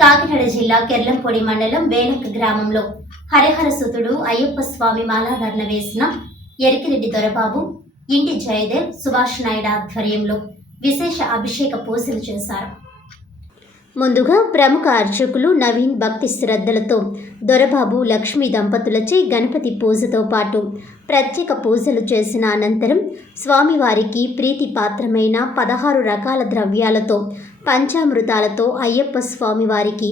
కాకినాడ జిల్లా కెర్లంపొడి మండలం వేలక గ్రామంలో హరిహరసుతుడు అయ్యప్ప స్వామి మాలాధారణ వేసిన ఎరికిరెడ్డి దొరబాబు ఇంటి జయదేవ్ సుభాష్ నాయుడు ఆధ్వర్యంలో విశేష అభిషేక పూజలు చేశారు. ముందుగా ప్రముఖ అర్చకులు నవీన్ భక్తి శ్రద్ధలతో దొరబాబు లక్ష్మీ దంపతులచే గణపతి పూజతో పాటు ప్రత్యేక పూజలు చేసిన అనంతరం స్వామివారికి ప్రీతిపాత్రమైన 16 రకాల ద్రవ్యాలతో పంచామృతాలతో అయ్యప్ప స్వామివారికి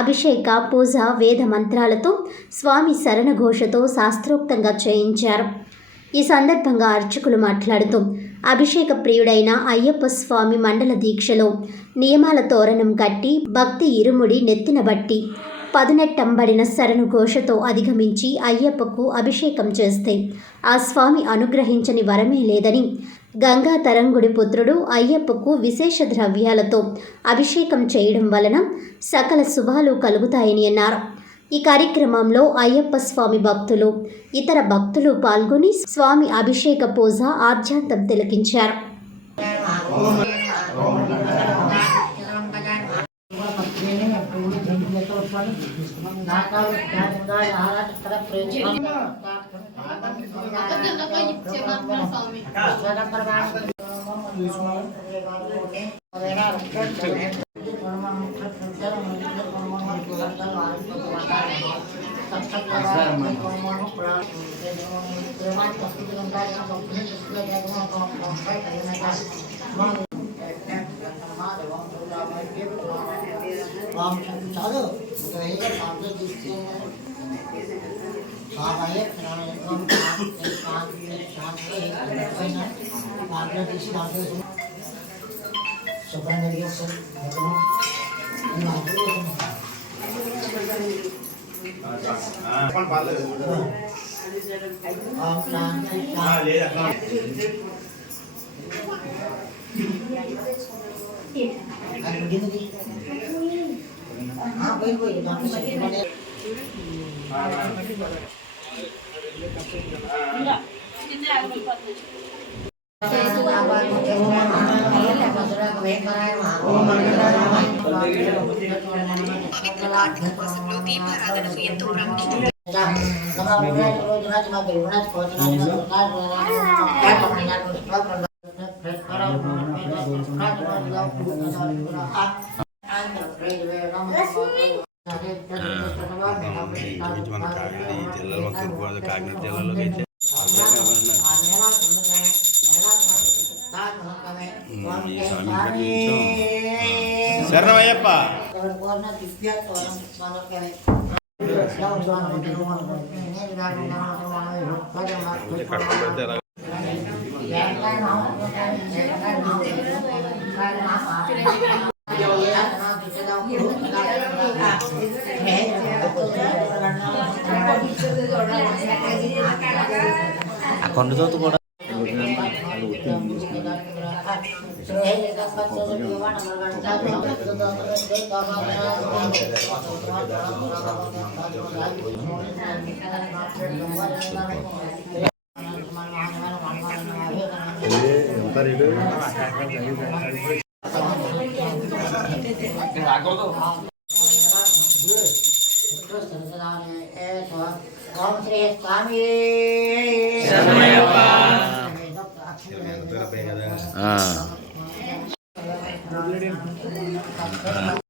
అభిషేక పూజ వేద మంత్రాలతో స్వామి శరణఘోషతో శాస్త్రోక్తంగా చేయించారు. ఈ సందర్భంగా అర్చకులు మాట్లాడుతూ అభిషేక ప్రియుడైన అయ్యప్ప స్వామి మండల దీక్షలో నియమాల తోరణం కట్టి భక్తి ఇరుముడి నెత్తిన బట్టి పదునెట్టంబడిన శరణు ఘోషతో అధిగమించి అయ్యప్పకు అభిషేకం చేస్తే ఆ స్వామి అనుగ్రహించని వరమే లేదని, గంగా తరంగుడి పుత్రుడు అయ్యప్పకు విశేష ద్రవ్యాలతో అభిషేకం చేయడం వలన సకల శుభాలు కలుగుతాయని అన్నారు. ఈ కార్యక్రమంలో అయ్యప్ప స్వామి భక్తులు, ఇతర భక్తులు పాల్గొని స్వామి అభిషేక పూజ ఆద్యాంతం తిలకించారు. శరణమయ్యప్ప కొండతో కూడా ఓం శ్రీ స్వామి శరణమయ్యప్ప.